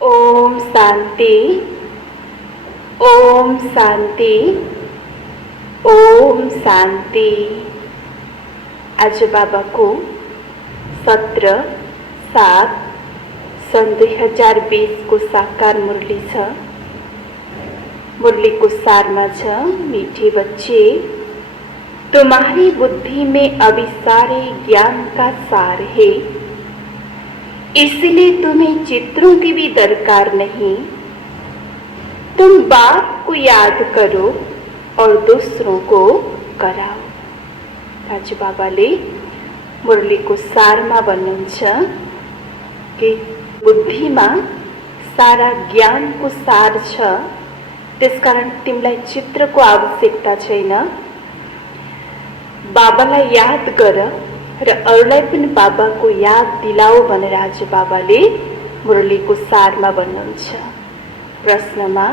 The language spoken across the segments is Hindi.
ओम शांति। ओम शांति। ओम शांति। आज बाबा को 17/7/2020 को साकार मुरली छ। मुरली को सार में छ, मीठे बच्चे, तुम्हारी बुद्धि में अभी सारे ज्ञान का सार है, इसलिए तुम्हें चित्रों की भी दरकार नहीं। तुम बाप को याद करो और दूसरों को कराओ। राजू बाबाले मुरली को सार में भन्नुहुन्छ कि बुद्धि में सारा ज्ञान को सार छ, त्यसकारण तिमीलाई चित्र को आवश्यकता छैन। बाबालाई याद गर र अरूलाई पनि बाबाको याद दिलाओ भनेर आज बाबाले मुरलीको सारमा भन्नुहुन्छ। प्रश्नमा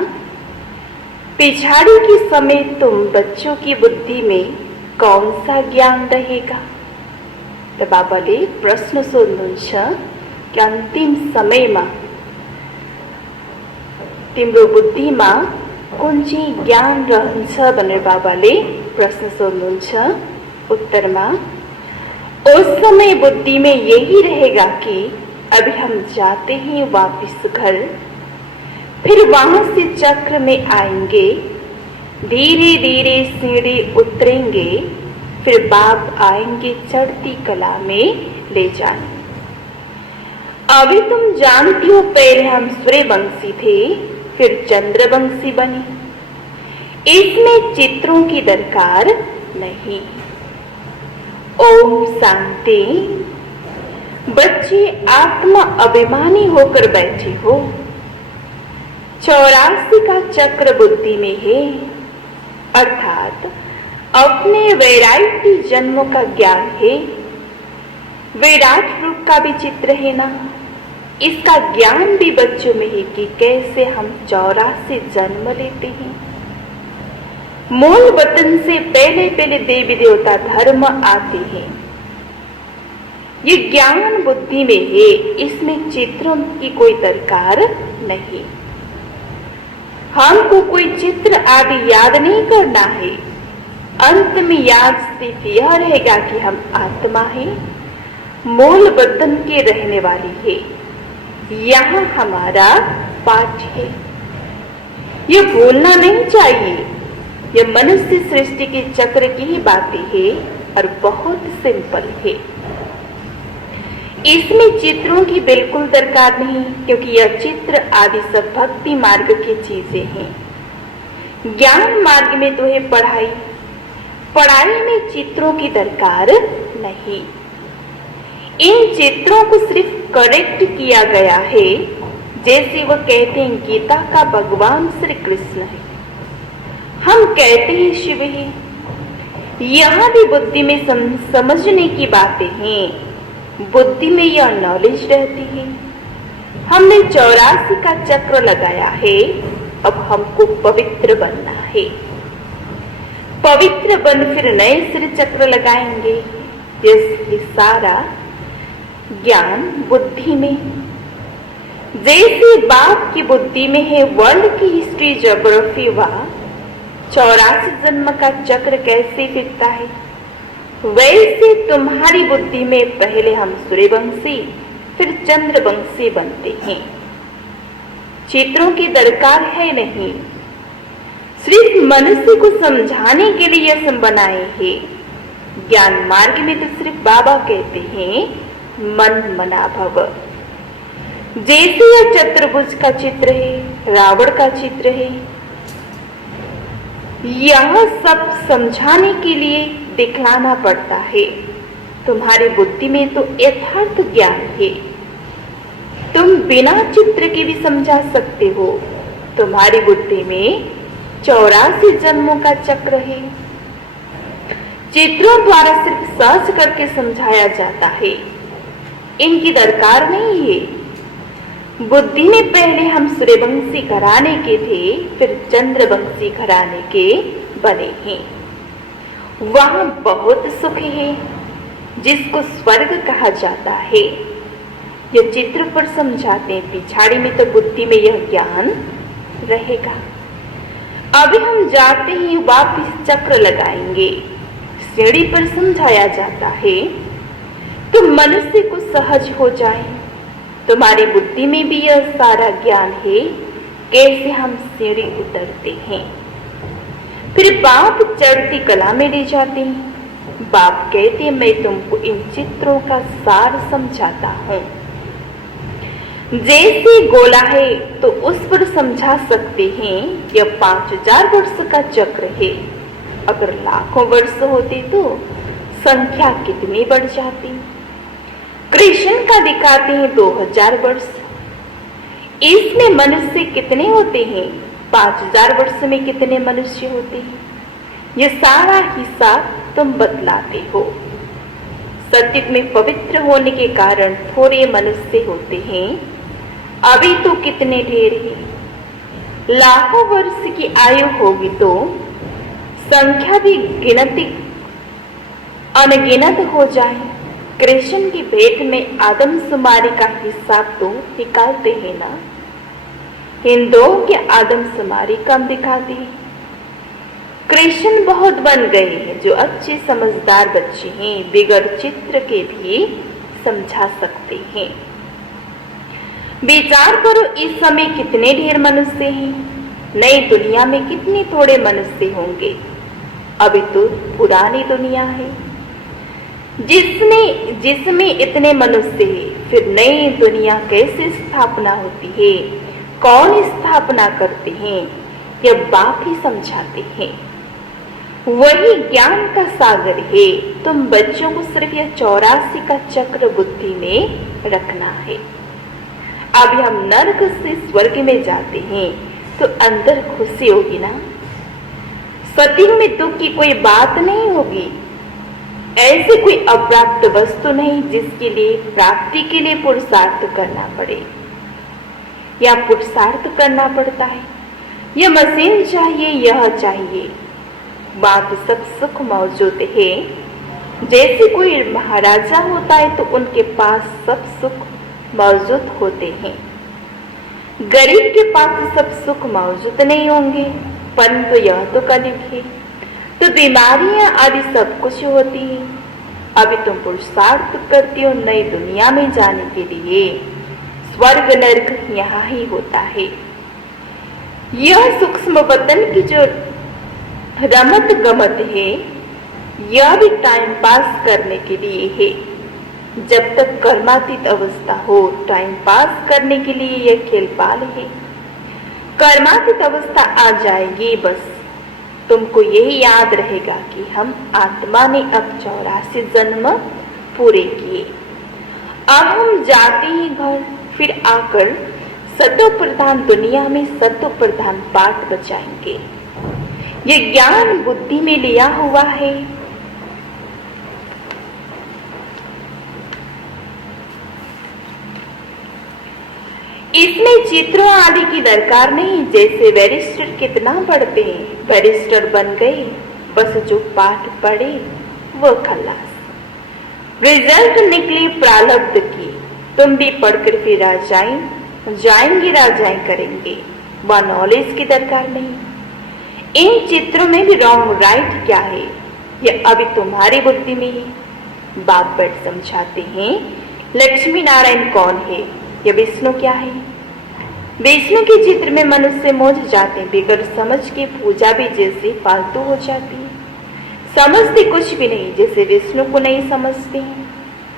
पिछाड़ी के समय तुम बच्चों की बुद्धि में कौन सा ज्ञान रहेगा? तो बाबाले प्रश्न सोध्नुहुन्छ कि अन्तिम समयमा तिम्रो बुद्धिमा कुन चाहिँ ज्ञान रहन्छ भनेर बाबाले प्रश्न सोध्नुहुन्छ। उत्तरमा उस समय बुद्धि में यही रहेगा कि अभी हम जाते हैं वापस घर, फिर वहां से चक्र में आएंगे, धीरे धीरे सीढ़ी उतरेंगे, फिर बाप आएंगे चढ़ती कला में ले जाने। अभी तुम जानती हो पहले हम सूर्यवंशी थे, फिर चंद्रवंशी बने। इसमें चित्रों की दरकार नहीं। ओम शांति। बच्चे आत्मा अभिमानी होकर बैठे हो। 84 का चक्र बुद्धि में है, अर्थात अपने वैरायटी जन्मों का ज्ञान है। विराट रूप का भी चित्र है ना, इसका ज्ञान भी बच्चों में है कि कैसे हम 84 जन्म लेते हैं। मूल वतन से पहले पहले देवी देवता धर्म आते हैं। ये ज्ञान बुद्धि में है, इसमें चित्रों की कोई दरकार नहीं। हमको कोई चित्र आदि याद नहीं करना है। अंत में याद सिर्फ यह रहेगा कि हम आत्मा हैं, मूल वतन के रहने वाली है। यहाँ हमारा पाठ है, ये भूलना नहीं चाहिए। ये मनुष्य सृष्टि के चक्र की ही बातें है और बहुत सिंपल है। इसमें चित्रों की बिल्कुल दरकार नहीं, क्योंकि यह चित्र आदि सब भक्ति मार्ग की चीजें हैं। ज्ञान मार्ग में तो है पढ़ाई में चित्रों की दरकार नहीं। इन चित्रों को सिर्फ करेक्ट किया गया है, जैसे वह कहते हैं गीता का भगवान श्री कृष्ण है, हम कहते हैं शिव है। यहाँ भी बुद्धि में समझने की बातें हैं। बुद्धि में यह नॉलेज रहती है। हमने 84 का चक्र लगाया है, अब हमको पवित्र बनना है। पवित्र बन फिर नए सिर चक्र लगाएंगे। ये सारा ज्ञान बुद्धि में, जैसे बाप की बुद्धि में है वर्ल्ड की हिस्ट्री, ज्योग्राफी, व 84 जन्म का चक्र कैसे फिरता है, वैसे तुम्हारी बुद्धि में पहले हम सूर्यवंशी फिर चंद्रवंशी बनते हैं। चित्रों की दरकार है नहीं, सिर्फ मनुष्य को समझाने के लिए यह सब बनाए हैं। ज्ञान मार्ग में तो सिर्फ बाबा कहते हैं मन मना भव। जैसे यह चतुर्भुज का चित्र है, रावण का चित्र है, यह सब समझाने के लिए दिखलाना पड़ता है। तुम्हारी बुद्धि में तो यथार्थ ज्ञान है, तुम बिना चित्र के भी समझा सकते हो। तुम्हारी बुद्धि में 84 जन्मों का चक्र है। चित्रों द्वारा सिर्फ सर्च करके समझाया जाता है, इनकी दरकार नहीं है। बुद्धि में पहले हम सूर्यवंशी घराने के थे, फिर चंद्रवंशी घराने के बने हैं। वहां बहुत सुख है, जिसको स्वर्ग कहा जाता है। यह चित्र पर समझाते हैं, पिछाड़ी में तो बुद्धि में यह ज्ञान रहेगा। अभी हम जाते ही वापिस चक्र लगाएंगे। सीढ़ी पर समझाया जाता है तो मनुष्य को सहज हो जाए। तुम्हारी बुद्धि में भी यह सारा ज्ञान है, कैसे हम सीढ़ी उतरते हैं। फिर बाप चढ़ती कला में ले जाते हैं। बाप कहते हैं, मैं तुमको इन चित्रों का सार समझाता हूँ। जैसे गोला है तो उस पर समझा सकते हैं, यह 5000 वर्ष का चक्र है। अगर लाखों वर्ष होते तो संख्या कितनी बढ़ जाती। कृष्ण का दिखाते हैं 2000 वर्ष। इसमें मनुष्य कितने होते हैं, 5000 वर्ष में कितने मनुष्य होते हैं, यह सारा हिसाब तुम बतलाते हो। सत्युग में पवित्र होने के कारण थोड़े मनुष्य होते हैं, अभी तो कितने ढेर हैं। लाखों वर्ष की आयु होगी तो संख्या भी गिनती अनगिनत हो जाए। कृष्ण की भेंट में आदमशुमारी का हिसाब तो निकालते हैं ना। हिंदुओं की आदमशुमारी कम दिखाती है। कृष्ण बहुत बन गए हैं, जो अच्छे समझदार बच्चे हैं, बिगड़ चित्र के भी समझा सकते हैं। विचार करो, इस समय कितने ढेर मनुष्य हैं, नई दुनिया में कितने थोड़े मनुष्य होंगे। अभी तो पुरानी दुनिया है जिसमें इतने मनुष्य हैं। फिर नई दुनिया कैसे स्थापना होती है, कौन स्थापना करते हैं, यह बाप ही समझाते हैं। वही ज्ञान का सागर है। तुम बच्चों को सिर्फ यह 84 का चक्र बुद्धि में रखना है। अभी हम नरक से स्वर्ग में जाते हैं तो अंदर खुशी होगी ना। सत्युग में दुख की कोई बात नहीं होगी। ऐसे कोई अप्राप्त वस्तु नहीं जिसके लिए प्राप्ति के लिए पुरुषार्थ करना पड़े या पुरुषार्थ करना पड़ता है। यह मशीन चाहिए, यह चाहिए, बात सब सुख मौजूद है। जैसे कोई महाराजा होता है तो उनके पास सब सुख मौजूद होते हैं। गरीब के पास सब सुख मौजूद नहीं होंगे, परंतु यह तो कलयुग है, तो बीमारियां आदि सब कुछ होती है। अभी तुम पुरुषार्थ करती हो नई दुनिया में जाने के लिए। स्वर्ग नरक यहाँ ही होता है। यह सूक्ष्म वतन की जो रमत गमत है, यह भी टाइम पास करने के लिए है। जब तक कर्मातीत अवस्था हो, टाइम पास करने के लिए यह खेलपाल है। कर्मातीत अवस्था आ जाएगी, बस तुमको यही याद रहेगा कि हम आत्मा ने अब 84 जन्म पूरे किए। अब हम जाते हैं घर, फिर आकर सतो प्रधान दुनिया में सतो प्रधान पाठ बचाएंगे। ये ज्ञान बुद्धि में लिया हुआ है। इसमें चित्रों आदि की दरकार नहीं। जैसे बैरिस्टर कितना पढ़ते हैं, बैरिस्टर बन गए, बस जो पाठ पढ़े वो खल्लास। रिजल्ट निकली प्रारब्ध की। तुम भी पढ़कर फिर जाएंगे राजाएं करेंगे, वह नॉलेज की दरकार नहीं। इन चित्रों में भी रॉन्ग राइट क्या है, यह अभी तुम्हारी बुद्धि में है। बाप बैठ समझाते हैं, लक्ष्मी नारायण कौन है, यह विष्णु क्या है। विष्णु के चित्र में मनुष्य मोझ जाते हैं। बिगड़ समझ के पूजा भी जैसे फालतू हो जाती है। समझते कुछ भी नहीं, जैसे विष्णु को नहीं समझते हैं,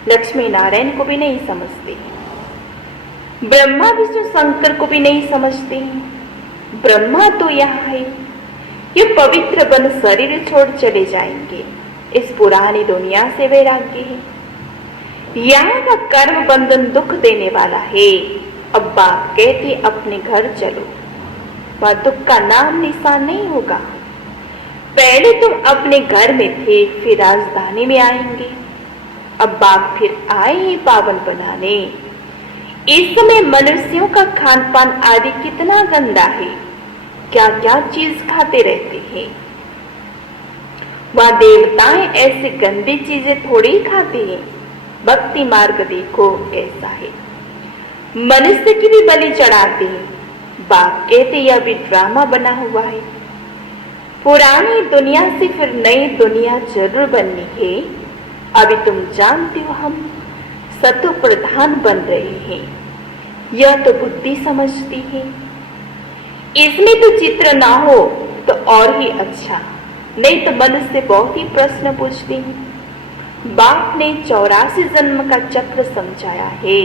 लक्ष्मी नारायण को भी नहीं समझते हैं, ब्रह्मा विष्णु शंकर को भी नहीं समझते हैं। ब्रह्मा तो यहाँ है, ये पवित्र बन शरीर छोड़ चले जाएंगे। इस पुरानी दुनिया से वैराग्य है। यहाँ का कर्म बंधन दुख देने वाला है। अब बाप कहते अपने घर चलो, वह दुख का नाम निशान नहीं होगा। पहले तुम अपने घर में थे, फिर राजधानी में आएंगे। अब बाप फिर आए हैं पावन बनाने। इस समय मनुष्यों का खान पान आदि कितना गंदा है, क्या क्या चीज खाते रहते हैं। वह देवताएं ऐसे गंदी चीजें थोड़ी खाते हैं। भक्ति मार्ग देखो कैसा है। मनुष्य की भी बलि चढ़ाते हैं। बाप कहते यह भी ड्रामा बना हुआ है। पुरानी दुनिया से फिर नई दुनिया जरूर बननी है। अभी तुम जानते हो हम सतो प्रधान बन रहे हैं, यह तो बुद्धि समझती है। इसमें तो चित्र ना हो तो और ही अच्छा, नहीं तो मनुष्य बहुत ही प्रश्न पूछते हैं। बाप ने 84 जन्म का चक्र समझाया है।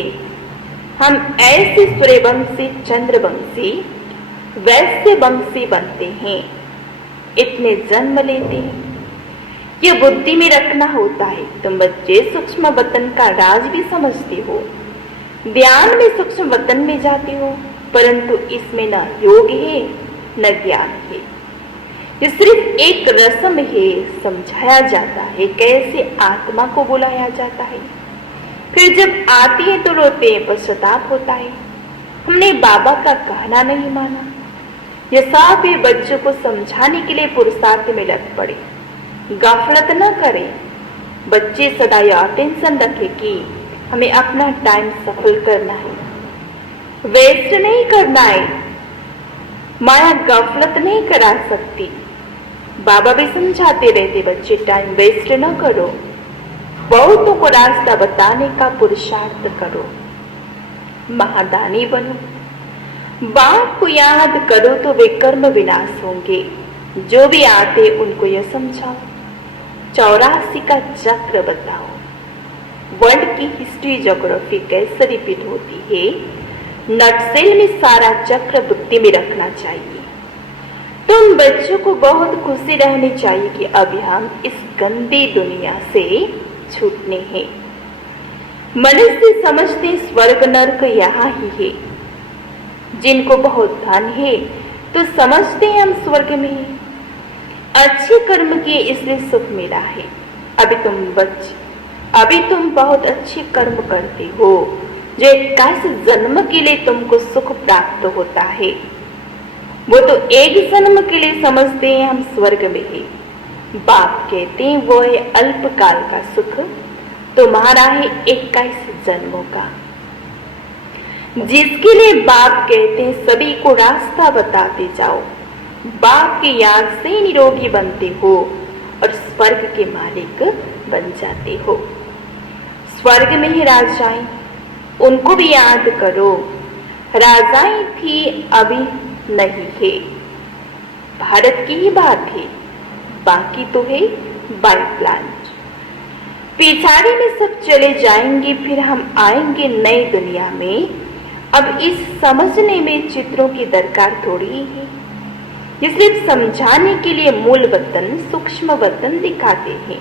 हम ऐसे सूर्यवंशी, चंद्रवंशी, वैश्य वंशी बनते हैं, इतने जन्म लेते हैं। ये बुद्धि में रखना होता है। तुम बच्चे सूक्ष्म वतन का राज भी समझते हो, ध्यान में सूक्ष्म वतन में जाते हो, परंतु इसमें न योग है न ज्ञान है। ये सिर्फ एक रस्म है, समझाया जाता है कैसे आत्मा को बुलाया जाता है। फिर जब आती है तो रोते हैं, पश्चाताप होता है हमने बाबा का कहना नहीं माना। ये सब ये बच्चों को समझाने के लिए पुरुषार्थ में लग पड़े। गफलत न करें। बच्चे सदा यह अटेंशन रखें कि हमें अपना टाइम सफल करना है, वेस्ट नहीं करना है। माया गफलत नहीं करा सकती। बाबा भी समझाते रहते बच्चे टाइम वेस्ट न करो, बहुतों को रास्ता बताने का पुरुषार्थ करो, महादानी बनो। बाप को याद करो तो वे कर्म विनाश होंगे। जो भी आते उनको यह समझाओ, 84 का चक्र बताओ। वर्ल्ड की हिस्ट्री ज्योग्राफी कैसे रिपीट होती है, नटसेल में सारा चक्र बुद्धि में रखना चाहिए। तुम बच्चों को बहुत खुशी रहनी चाहिए कि अभी हम इस गंदी दुनिया से छूटने हैं। मनुष्य समझते स्वर्ग नरक यहाँ ही है। जिनको बहुत धन है तो समझते हैं हम स्वर्ग में हैं। अच्छे कर्म किए इसलिए सुख मिला है। अभी तुम बहुत अच्छे कर्म करते हो जो 21 जन्म के लिए तुमको सुख प्राप्त होता है। वो तो एक जन्म के लिए समझते हैं हम स्वर्ग में है। बाप कहते हैं वो है अल्पकाल का सुख, तुम्हारा है 21 जन्मों का। जिसके लिए बाप कहते हैं सभी को रास्ता बताते जाओ। बाप की याद से निरोगी बनते हो और स्वर्ग के मालिक बन जाते हो। स्वर्ग में ही राजाएं, उनको भी याद करो। राजाएं थी अभी नहीं है। भारत की ही बात है, बाकी तो है बाय प्लान। पिछाड़ी में सब चले जाएंगे, फिर हम आएंगे नई दुनिया में। अब इस समझने में चित्रों की दरकार थोड़ी ही है। ये सिर्फ समझाने के लिए मूल वतन, सूक्ष्म वतन दिखाते हैं,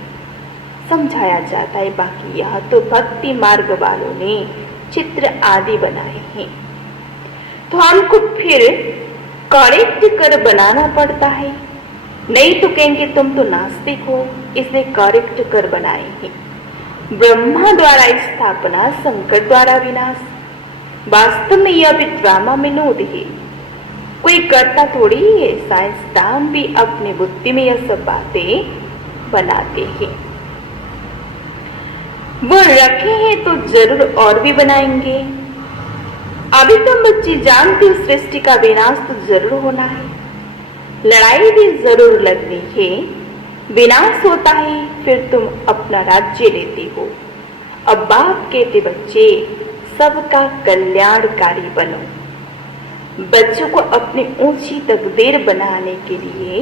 समझाया जाता है। बाकी यह तो भक्ति मार्ग वालों ने चित्र आदि बनाए हैं, तो हमको फिर करेक्ट कर बनाना पड़ता है। नहीं तो कहेंगे तुम तो नास्तिक हो, इसलिए करेक्ट कर बनाए हैं। ब्रह्मा द्वारा स्थापना, शंकर द्वारा विनाश। वास्तव में यह भी ड्रामा में नोद है, कोई करता थोड़ी ही है। साइंसदान भी अपनी बुद्धि में यह सब बातें बनाते हैं। वो रखे हैं तो जरूर और भी बनाएंगे। अभी तुम बच्चे जानते हो सृष्टि का विनाश तो जरूर होना है, लड़ाई भी जरूर लगनी है। विनाश होता है फिर तुम अपना राज्य लेते हो। अब बाप कहते बच्चे सबका कल्याणकारी बनो। बच्चों को अपनी ऊंची तकदीर बनाने के लिए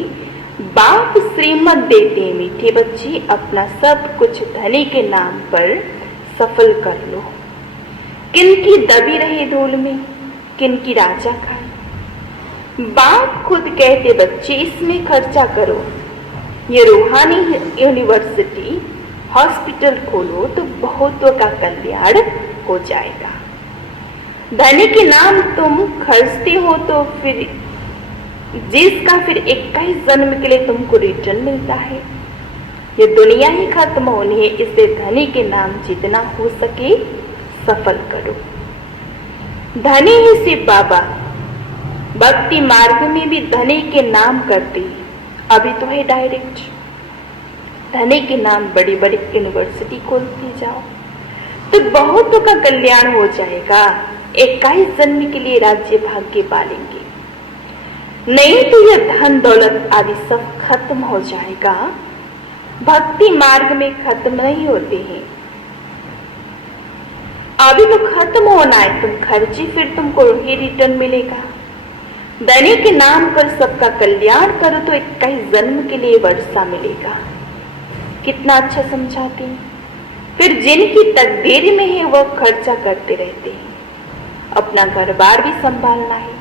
बाप श्रीमत देते हैं। मीठे बच्चे अपना सब कुछ धनी के नाम पर सफल कर लो। किनकी दबी रहे धूल में, किनकी राजा खाए। बाप खुद कहते बच्चे इसमें खर्चा करो। ये रूहानी यूनिवर्सिटी, हॉस्पिटल खोलो तो बहुतों का कल्याण हो जाएगा। धनी के नाम तुम खर्चते हो तो फिर जिसका फिर 21 जन्म के लिए तुमको रिटर्न मिलता है। ये दुनिया ही खत्म होनी है, इससे धनी के नाम जितना हो सके सफल करो। धनी ही सिर्फ बाबा भक्ति मार्ग में भी धनी के नाम करते। अभी तो है डायरेक्ट धनी के नाम बड़ी बड़ी यूनिवर्सिटी खोलती जाओ तो बहुतों का कल्याण हो जाएगा। 21 जन्म के लिए राज्य भाग्य पालेंगे। नहीं तो यह धन दौलत आदि सब खत्म हो जाएगा। भक्ति मार्ग में खत्म नहीं होते हैं, अभी तो खत्म होना है। तुम खर्ची फिर तुमको ही रिटर्न मिलेगा। धनी के नाम पर सबका कल्याण करो तो 21 जन्म के लिए वर्षा मिलेगा। कितना अच्छा समझाते हैं। फिर जिनकी तकदीर में है वो खर्चा करते रहते हैं, अपना घर बार भी संभालना है।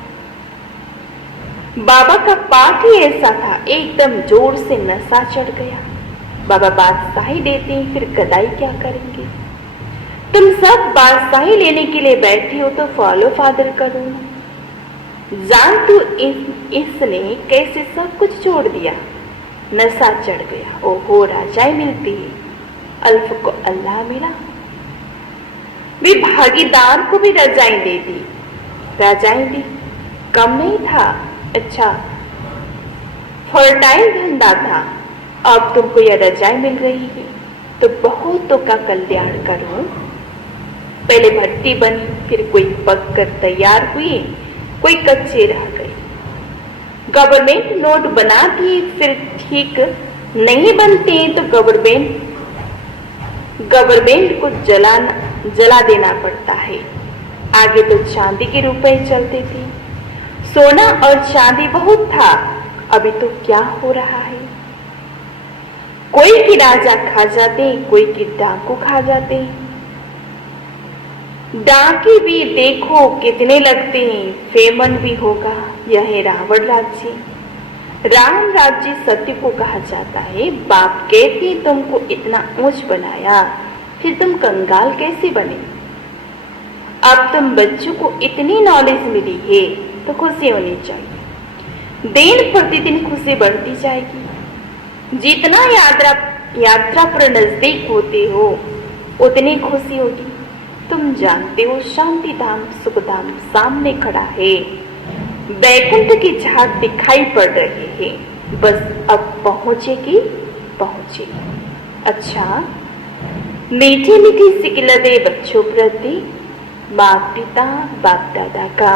बाबा का पाठ ही ऐसा था, एकदम जोर से नशा चढ़ गया। बाबा बादशाही देते हैं, फिर गदाई क्या करेंगे। तुम सब बादशाही लेने के लिए बैठे हो तो फॉलो फादर करो। जान तू इसने कैसे सब कुछ छोड़ दिया, नशा चढ़ गया। ओहो, राजाएं मिलती है, अल्फ को अल्लाह मिला। भी भागीदार को भी रजाएं दे दी, रजाएं दी, कम नहीं था। अच्छा, फर्टाइल धंधा था, अब तुमको यह रजाएं मिल रही है तो बहुतों का कल्याण करो। पहले भट्टी बनी, फिर कोई पक कर तैयार हुई, कोई कच्चे रह गए। गवर्नमेंट नोट बना दिए, फिर ठीक नहीं बनते तो गवर्नमेंट को जला देना पड़ता है। आगे तो चांदी के रुपए चलते थे, सोना और चांदी बहुत था। अभी तो क्या हो रहा है, कोई की राजा खा जाते, कोई की डाकू खा जाते। डाके भी देखो कितने लगते हैं, फेमन भी होगा। यह है रावण राज्य। राम राज्य सत्य को कहा जाता है। बाप कहते तुमको इतना ऊंच बनाया, फिर तुम कंगाल कैसे बने। अब तुम बच्चों को इतनी नॉलेज मिली है तो खुशी होनी चाहिए। दिन प्रतिदिन खुशी बढ़ती जाएगी। जितना यात्रा पर नजदीक होते हो उतनी खुशी होगी। तुम जानते हो शांति धाम सुख धाम सामने खड़ा है, बैकुंठ की झांक दिखाई पड़ रही है, बस अब पहुंचेगी। अच्छा, मीठी मीठी सिकलते बच्चों प्रति माँ पिता बाप दादा का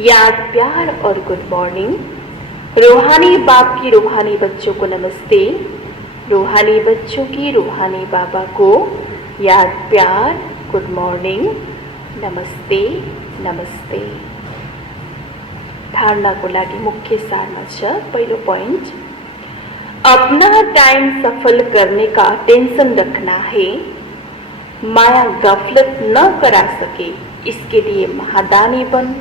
याद प्यार और गुड मॉर्निंग। रूहानी बाप की रूहानी बच्चों को नमस्ते, रूहानी बच्चों की रूहानी बाबा को याद प्यार गुड मॉर्निंग, नमस्ते नमस्ते। धारणा को लागे मुख्य सारमा छ। पहलो पॉइंट, अपना टाइम सफल करने का टेंशन रखना है। माया गफलत न करा सके, इसके लिए महादानी बन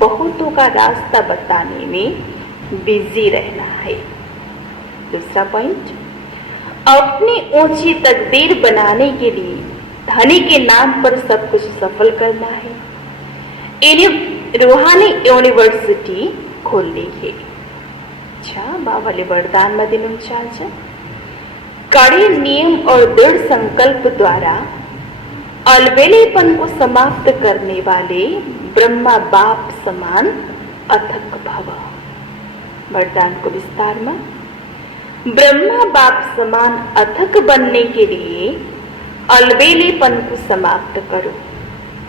बहुतों का रास्ता बताने में बिजी रहना है। दूसरा पॉइंट, अपनी ऊंची तकदीर बनाने के लिए धनी के नाम पर सब कुछ सफल करना है। रूहानी यूनिवर्सिटी खोलनी है। अच्छा, बाबाले वरदान में दिन कड़े नियम और दृढ़ संकल्प द्वारा अलबेलेपन को समाप्त करने वाले ब्रह्मा बाप समान अथक भव। वरदान को विस्तार में, ब्रह्मा बाप समान अथक बनने के लिए अलबेलेपन को समाप्त करो।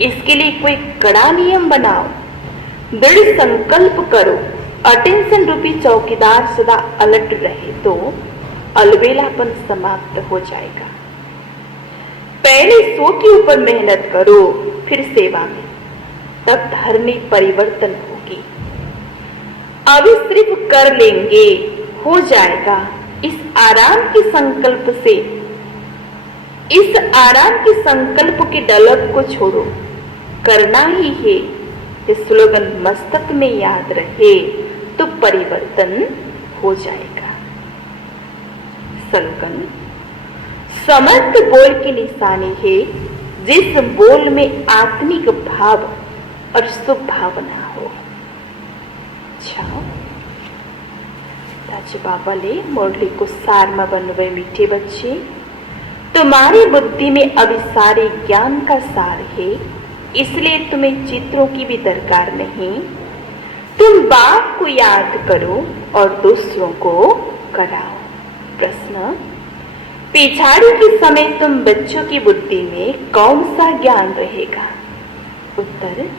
इसके लिए कोई कड़ा नियम बनाओ, दृढ़ संकल्प करो। अटेंशन रूपी चौकीदार सदा अलर्ट रहे तो अलबेलापन समाप्त हो जाएगा। पहले 100 के ऊपर मेहनत करो, फिर सेवा में, तब धरनी परिवर्तन होगी। अभी सिर्फ कर लेंगे, हो जाएगा। इस आराम के संकल्प के डलब को छोड़ो, करना ही है। ये स्लोगन मस्तक में याद रहे तो परिवर्तन हो जाएगा। स्लोगन समर्थ बोल की निशानी है, जिस बोल में आत्मिक भाव और शुभ भावना हो। अच्छा, राज बाबा ले मुरली को सार में बनवे मीठे बच्चे, तुम्हारी बुद्धि में अभी सारे ज्ञान का सार है, इसलिए तुम्हें चित्रों की भी दरकार नहीं। तुम बाप को याद करो और दूसरों को कराओ। प्रश्न, पिछाड़ी के समय तुम बच्चों की बुद्धि में कौन सा ज्ञान रहेगा। उत्तर, उत्तर,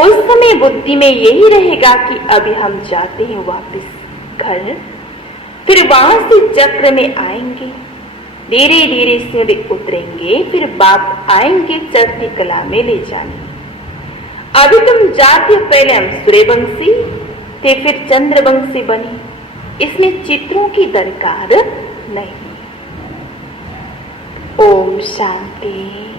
उस समय बुद्धि में यही रहेगा कि अभी हम जाते हैं वापस घर, फिर वहां से चक्र में आएंगे, धीरे धीरे सीधे उतरेंगे, फिर बाप आएंगे चढ़ती कला में ले जाने। अभी तुम जाते हो, पहले हम सूर्यवंशी थे, फिर चंद्रवंशी बने। इसमें चित्रों की दरकार नहीं। ओम शांति।